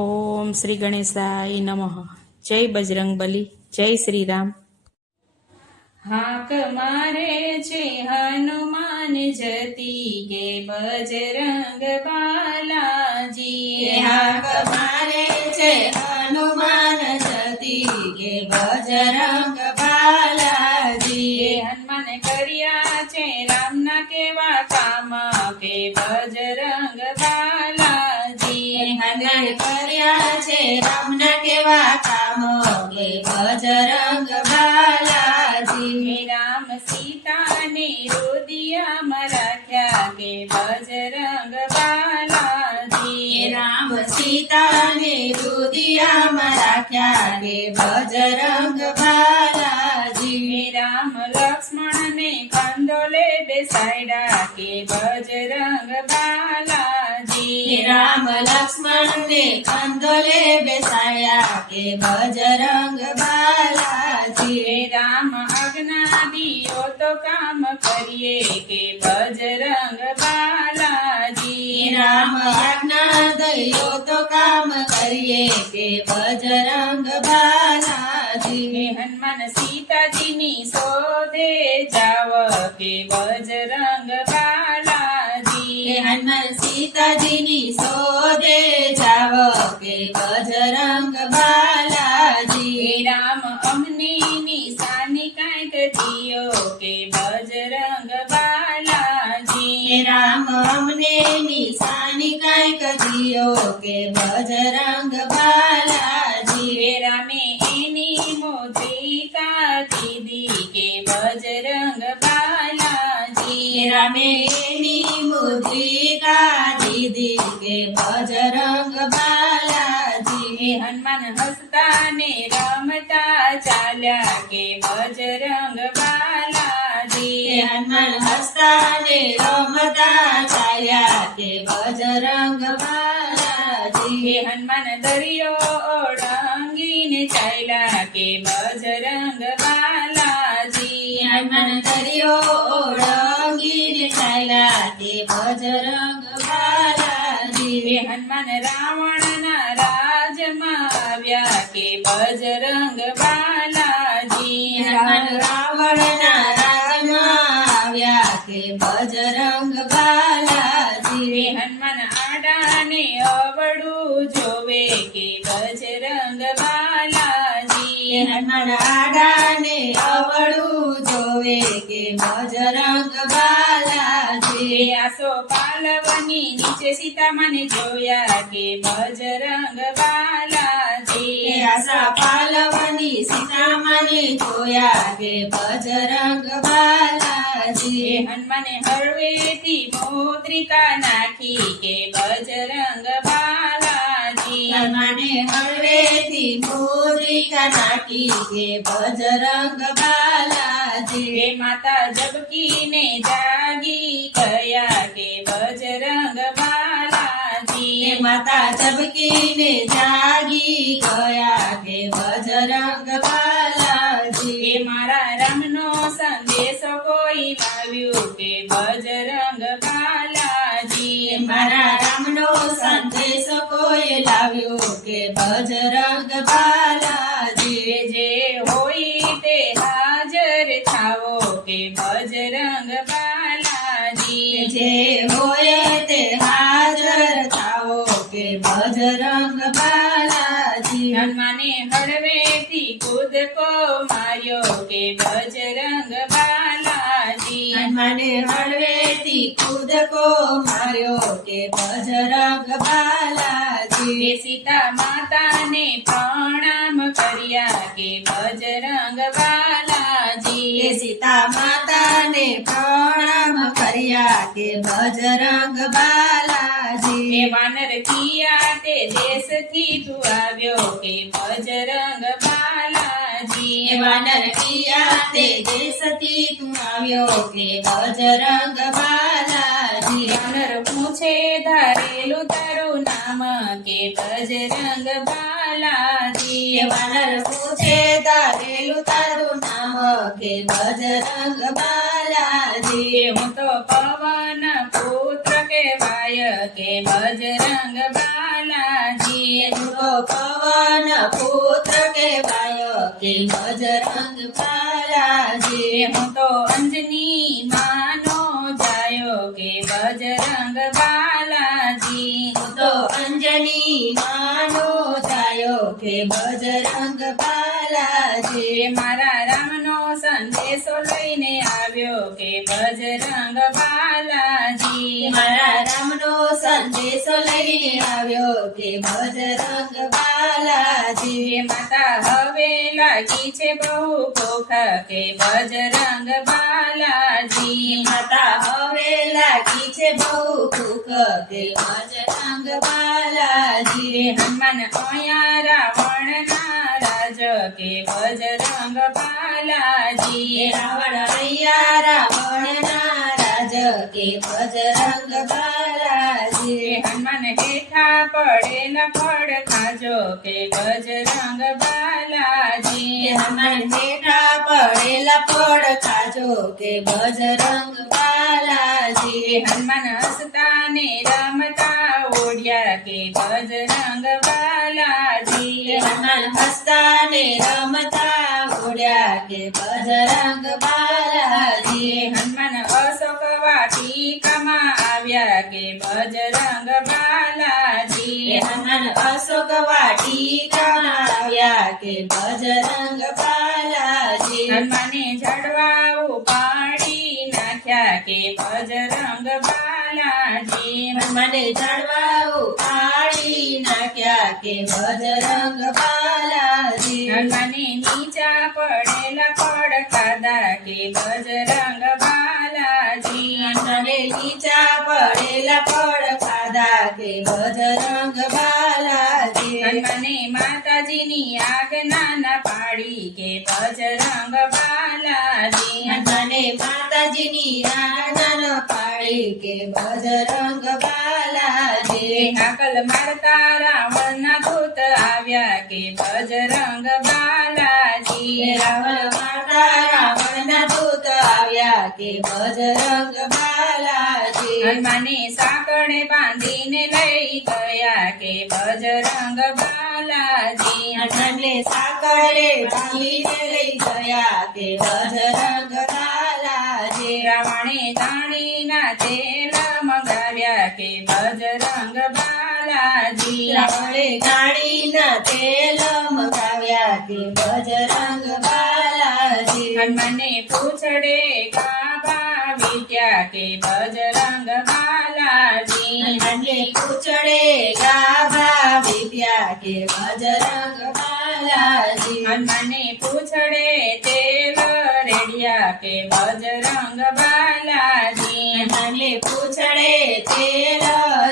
ઓમ શ્રી ગણેશાય નમઃ. જય બજરંગબલી, જય શ્રી રામ. હાક મારે છે હનુમાન જતી કે બજરંગ બાલાજી. હાક મારે છે હનુમાન જતી કે બજરંગ બાલાજી. હનુમાન કર્યા છે રામના કેવા કામ કે બજરંગ બાલાજી. હનુમાન કર્યા છે રામના કેવા કામ કે બજરંગ બાલાજી. રામ સીતાને રુદિયામાં રાખ્યા કે બજરંગ બાલાજી. રામ સીતાને રુદિયામાં રાખ્યા કે બજરંગ બાલાજી. રામ લક્ષ્મણને કંદોલે બેસાડ્યા કે બજરંગ બાલાજી. રામ લક્ષ્મણને કંદોલે બેસાડ્યા કે બજરંગ બાલાજી. રામ આજ્ઞા દિયો તો કામ કરીએ કે બજરંગ બાલાજી. રામ આજ્ઞા દયો તો કામ કરીએ કે બજરંગ બાલાજી. હનુમાન સીતાજીની શોધે જાવ કે બજરંગ બાલાજી. હનુમાન સીતાજીની શોધે જાવ કે બજરંગ બાલાજી. રામ અમને નિશાની કાંઈક દિયો કે બજરંગ બાલાજી. રામ અમને નિશાની કાંઈક દિયો કે બજરંગ બાલાજી. રામે એની મોદ્રિકા દીધી કે બજરંગ બાલાજી. રામે એની મુદ્રિકા દીધી કે બજરંગ બાલાજી. હનુમાન હસતા ને રમતા ચાલ્યા કે બજરંગ બાલાજી. હનુમાન હસતા ને રમતા ચાલ્યા કે બજરંગ બાલાજી. હનુમાન દરિયો ઓળંગીને ચાલ્યા કે બજરંગ બાલાજી. હનુમાન દરિયો ઓળંગીને ચાલ્યા કે બજરંગ બાલાજી. હનુમાન રાવણના રાજમાં આવ્યા કે બજરંગ બાલાજી. હનુમાન રાવણના રાજમાં આવ્યા કે બજરંગ બાલાજી. હનુમાન આડાને અવળું જોવે કે બજરંગ બાલાજી. હનુમાન આડાને અવળું જોવે કે બજરંગ બાલાજી. આસો પાલવની નીચે સીતામાને જોયા કે બજરંગ બાલાજી. આશા પાલવની સીતામાને જોયા કે બજરંગ બાલાજી. હનુમાને હળવેથી મુદ્રિકા નાખી કે બજરંગ બાલાજી. હનુમાને હળવેથી મુદ્રિકા નાખી કે બજરંગ બાલાજી. માતા જબકીને જાગી ગયા કે બજરંગ બાલાજી. માતા જબકીને જાગી ગયા કે બજરંગ બાલાજી. મારા રામનો સંદેશો કોઈ લાવ્યું કે બજરંગ બાલાજી. મારા રામનો સંદેશ કોઈ લાવ્યો કે બજરંગ બાલાજી. જે હોય તે હાજર થાવો કે બજરંગ બાલાજી. જે હોય તે હાજર થાવો કે બજરંગ બાલાજી. હનુમાને હળવેથી કૂદકો માર્યો કે બજરંગ બાલાજી. હનુમાને હળવેથી કૂદકો માર્યો કે બજરંગ બાલાજી. સીતા માતાને પ્રણામ કર્યા કે બજરંગ બાલાજી. સીતા માતાને પ્રણામ કર્યા કે બજરંગ બાલાજી. વાનર કિયા તે દેશથી તું આવ્યો કે બજરંગ બાલાજી. વાનર કિયા તે દેશથી તું આવ્યો કે બજરંગ બાલાજી. વાનર પૂછે ધારેલું તારું નામ કે બજરંગ બાલાજી. વાનર પૂછે ધારેલું તારું નામ કે બજરંગ બાલાજી. હું તો પવન પુત્ર કહેવાય કે બજરંગ બાલાજી. હું તો પવન પુત્ર કહેવાય કે બજરંગ બાલાજી. હું તો અંજની માનો જાયો કે બજરંગ બાલાજી. હું તો અંજની માનો જાયો કે બજરંગ બાલાજી. મારા રામનો સંદેશો લઈને આવ્યો કે બજરંગ બાલાજી. મારા રામનો સંદેશો લઈને આવ્યો કે બજરંગ બાલાજી. માતા હવે લાગી છે બહુ ભૂખ કે બજરંગ બાલાજી. માતા હવે લાગી છે બહુ ભૂખ કે બજરંગ બાલાજી. હનુમાન અહીંયા રાવણના રાજ કે બજરંગ બાલાજી. રાવણ અહીંયા રાવણના રાજ કે બજરંગ બાલાજી. હનુમાન હેઠા પડેલા પડ ખાજો કે બજરંગ બાલાજી. હનુમાન હેઠા પડેલા પડ ખાજો કે બજરંગ બાલાજી. હનુમાન હસતા ને રમતા ઓઢ્યા કે બજરંગ બાલાજી. હનુમાન હસતા ને રમતા ઉડ્યા કે બજરંગ બાલાજી. હનુમાન અશોક વાટિકામાં આવ્યા કે બજરંગ બાલાજી. હનુમાન અશોક વાટિકામાં આવ્યા કે બજરંગ બાલાજી. હનુમાને ઝડવા ઉપાડી નાખ્યા કે બજરંગ બાલાજી. મને જડવા ઉપાડી નાખ્યા કે બજરંગ બાલાજી. હનુમાને નીચા પડેલા પડ ખાધા કે બજરંગ બાલાજી. મને નીચા પડેલા પડ ખાધા કે બજરંગ બાલાજી. હનુમાને માતાજીની આજ્ઞા ના પાડી કે બજરંગ બાલાજી. મને માતાજીની આજ્ઞા ન પાડી કે બજરંગ બાલાજી. હાકલ મારતા રાવણના દૂત આવ્યા કે બજરંગ બાલાજી. રાવણ માતા રાવણના દૂત આવ્યા કે બજરંગ બાલાજી. હનુમાને સાંકળે બાંધીને લઈ ગયા કે બજરંગ બાલાજી. મને સાંકળે બાંધીને લઈ ગયા કે બજરંગ બાલાજી. રાવણે દાણીના તેલ મંગાવ્યા કે બજરંગ બાલાજી. રાવણે ગાડીના તેલ મગાવ્યા કે બજરંગ બાલાજી. હનુમાને પૂછડે ગાભા વીટ્યા કે બજરંગ બાલાજી. મને પૂછડે ગાભા વિદ્યા કે બજરંગ બાલાજી. હનુમાને પૂછડે તેલ રેડિયા કે બજરંગ બાલાજી. મને પૂછડે તેલ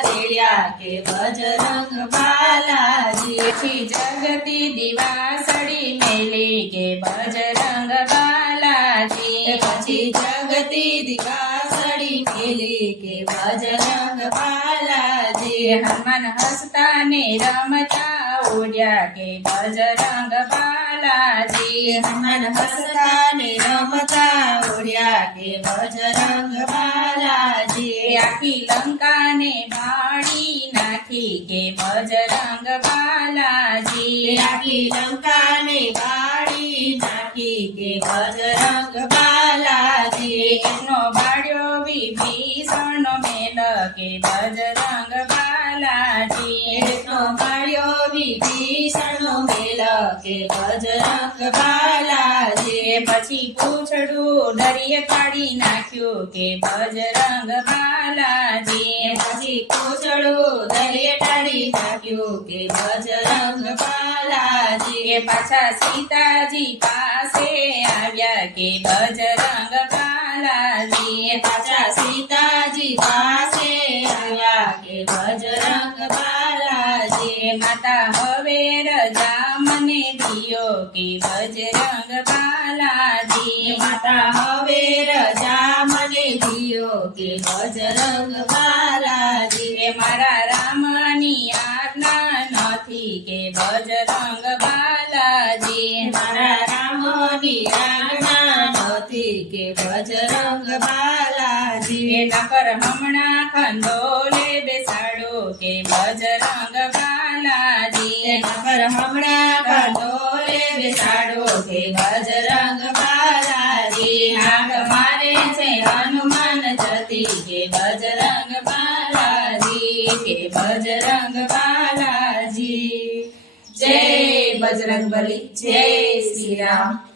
રેડ્યા કે બજરંગ બાલાજી. પછી જગતી દિવાસળી મેલી કે બજરંગ બાલાજી. પછી જગતી દિવાસળી મેલી કે બજરંગ બાલાજી. હનુમાન હસતા ને રમતા ઉડ્યા કે બજરંગ બાલાજી. હનુમાન હસતા ને રમતા ઉડ્યા કે બજરંગ બાલાજી. આખી લંકાને બાળી નાખી કે બજરંગ બાલાજી. આખી લંકાને બાળી નાખી કે બજરંગ બાલાજી. એનો બાળ્યો વિભીષણનો મેલ કે બજરંગ બાલાજી. એનો બાળ્યો વિભીષણનો મેલ કે બજરંગ બાલાજી. પછી પૂછડું દરિયે કાઢી નાખ્યું કે બજરંગ બાલાજી. પછી પૂછડું દરિયે ટાળી નાખ્યું કે બજરંગ બાલાજી. પાછા સીતાજી પાસે આવ્યા કે બજરંગ બાલાજી. પાછા સીતાજી પાસે આવ્યા કે બજરંગ બાલાજી. માતા હવે રજા મને દિયો કે બજરંગ બાલાજી. માતા હવે રજા મને દિયો કે બજરંગ બાલાજી. મારા રામની આજ્ઞા નથી કે બજરંગ બાલાજી. મારા રામની આજ્ઞા નથી કે બજરંગ બાલાજી. નકર હમણાં ખંડોલે બેસાડો કે બજરંગ બાલાજી નકર હમણાં કંડોલે બેસાડો કે બજરંગ બાલાજી આગ મારે છે હનુમાન જતી કે બજરંગ બાલાજી કે બજરંગ બાલાજી જય બજરંગબલી જય શ્રી રામ